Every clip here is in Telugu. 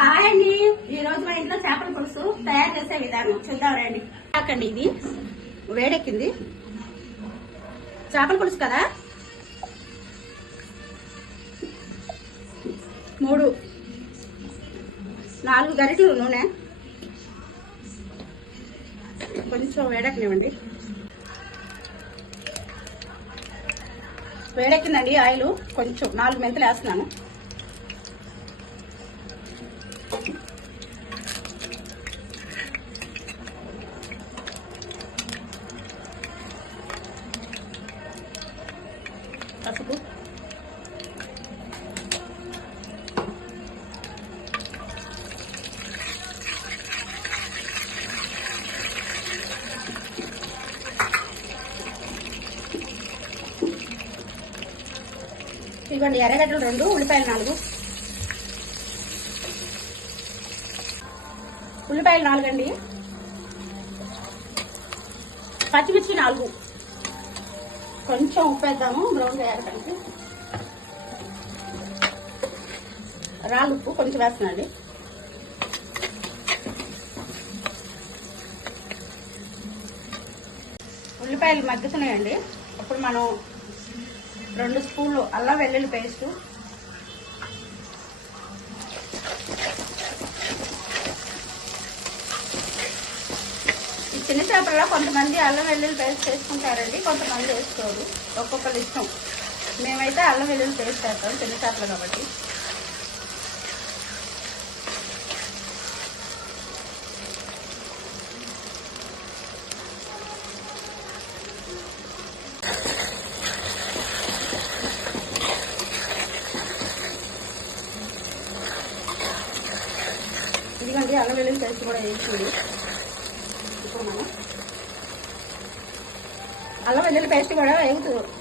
హాయ్ అండి, ఈ రోజు మా ఇంట్లో చేపల పులుసు తయారు చేసే విధానం చూద్దాం రండి. కాకండి, ఇది వేడెక్కింది చేపల పులుసు కదా. 3-4 గరిటెలు నూనె, కొంచెం వేడెక్కనివ్వండి. వేడెక్కిందండి ఆయిల్, కొంచెం 4 మెంతులు వేస్తున్నాను. పసుపు, ఇవ్వండి ఎర్రగడ్డలు 2, ఉల్లిపాయలు 4. ఉల్లిపాయలు 4 అండి, పచ్చిమిర్చి 4. కొంచెం ఉప్పు వేద్దాము బ్రౌన్ చేయడానికి. రాళ్ళు ఉప్పు కొంచెం వేస్తున్నాండి. ఉల్లిపాయలు మగ్గుతున్నాయండి. అప్పుడు మనం 2 స్పూన్లు అల్లం వెల్లుల్లి పేస్టు, చిన్న చేపల్లో కొంతమంది అల్లం వెల్లుల్లి పేస్ట్ వేసుకుంటారండి, కొంతమంది వేసుకోరు. ఒక్కొక్కరు ఇష్టం. మేమైతే అల్లం వెల్లుల్లి పేస్ట్ వేస్తాం చిన్న చేపలు కాబట్టి. ఇదిగోండి అల్లం వెల్లుల్లి పేస్ట్ కూడా వేసింది. ఇప్పుడు మనం అల్లం వెల్లుల్లి పేస్ట్ కూడా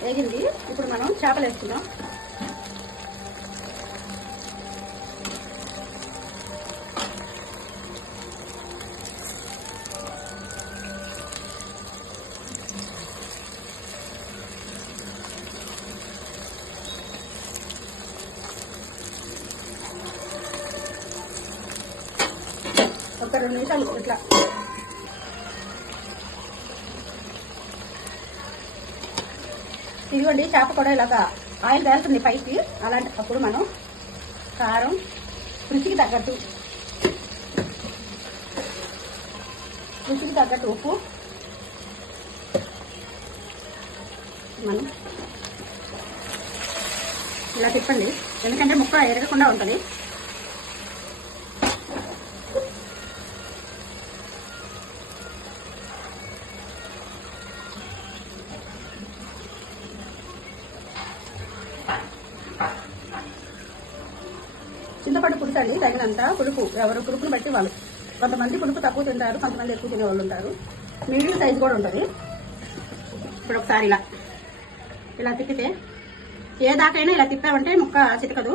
వేగింది. ఇప్పుడు మనం చేపలు వేసుకుందాం. ఒక 2 నిమిషాలు ఇట్లా ఇదిగోండి చేప కూడా ఇలాగా ఆయిల్ తేలుతుంది పైకి. అలాంటి అప్పుడు మనం కారం రుచికి తగ్గట్టు ఉప్పు మనం ఇలా తిప్పండి, ఎందుకంటే ముక్క ఎరగకుండా ఉంటుంది. చింతపండు పులుసు అండి, తగినంత పులుపు. ఎవరు పులుపుని బట్టి వాళ్ళు. కొంతమంది పులుపు తక్కువ తింటారు, కొంతమంది ఎక్కువ తినే వాళ్ళు ఉంటారు. మీడియం సైజు కూడా ఉంటుంది. ఇప్పుడు ఒకసారి ఇలా తిప్పితే, ఏ దాకైనా ఇలా తిప్పామంటే ముక్క చితకదు.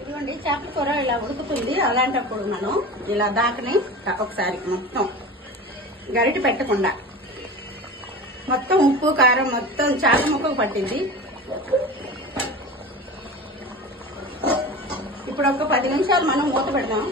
ఇదిగోండి చేపల కూర ఇలా ఉడుకుతుంది. అలాంటప్పుడు మనం ఇలా దాకని ఒకసారి మొత్తం గరిటె పెట్టకుండా మొత్తం ఉప్పు కారం మొత్తం చేప ముక్కకు పట్టింది. ఇప్పుడు ఒక 10 నిమిషాలు మనం మూత పెడదాం.